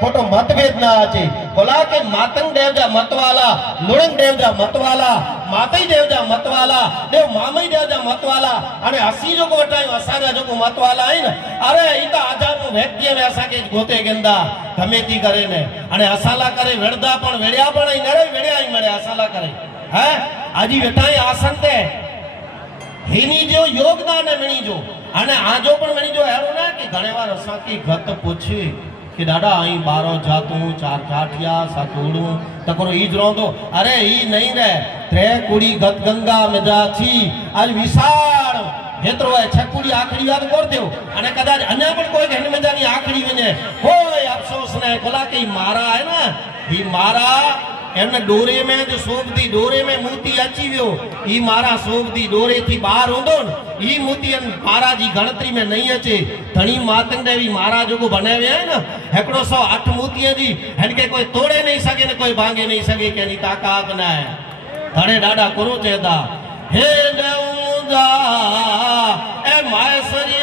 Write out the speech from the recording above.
खोटो मतभेद ना अचे बोला के मातंग देव जा मतवाला लुणंग देव जा मतवाला मातई देव जा मतवाला देव मामई देव जा मतवाला अने असी जो वटायो असाना जो मतवाला है न अरे ई तो आजाद नो व्यक्ति में असा के गोते गेंदा गमेती करे ने अने असाला करे वेड़दा पण वेड़या पण ई नरे वेड़या ई मरे असाला करे हैं आजी वेटाई आसन ते हेनी जो योगदान है मणी जो अने आजो पण मणी जो हेरो ना कि घणे वार असा की गत पूछी कि दादा आई बारो जातू चार ठाठिया सातोड़ू तकरो ई जरो तो अरे ई नहीं रे त्रे कुड़ी गत गंगा मजा छी आज विशाल हेतरो है छकुड़ी आखड़ी याद कर देओ अने कदाच अन्या पण कोई घन मजानी आखड़ी वने कोई अफसोस ने कोला के मारा है ना ई मारा एमने डोरे में जो सोबदी डोरे में मोती अची वियो ई मारा सोबदी डोरे थी बाहर होंदो न ई मोती मारा जी गणतरी में नहीं अचे धणी मातंग देवी मारा जो बनावे है न हेकड़ो 108 मोतियां जी हनके कोई तोड़े नहीं सके न कोई भांगे नहीं सके केनी ताकत ना है धणे डाडा करो चेदा हे देवजा ए मायसरी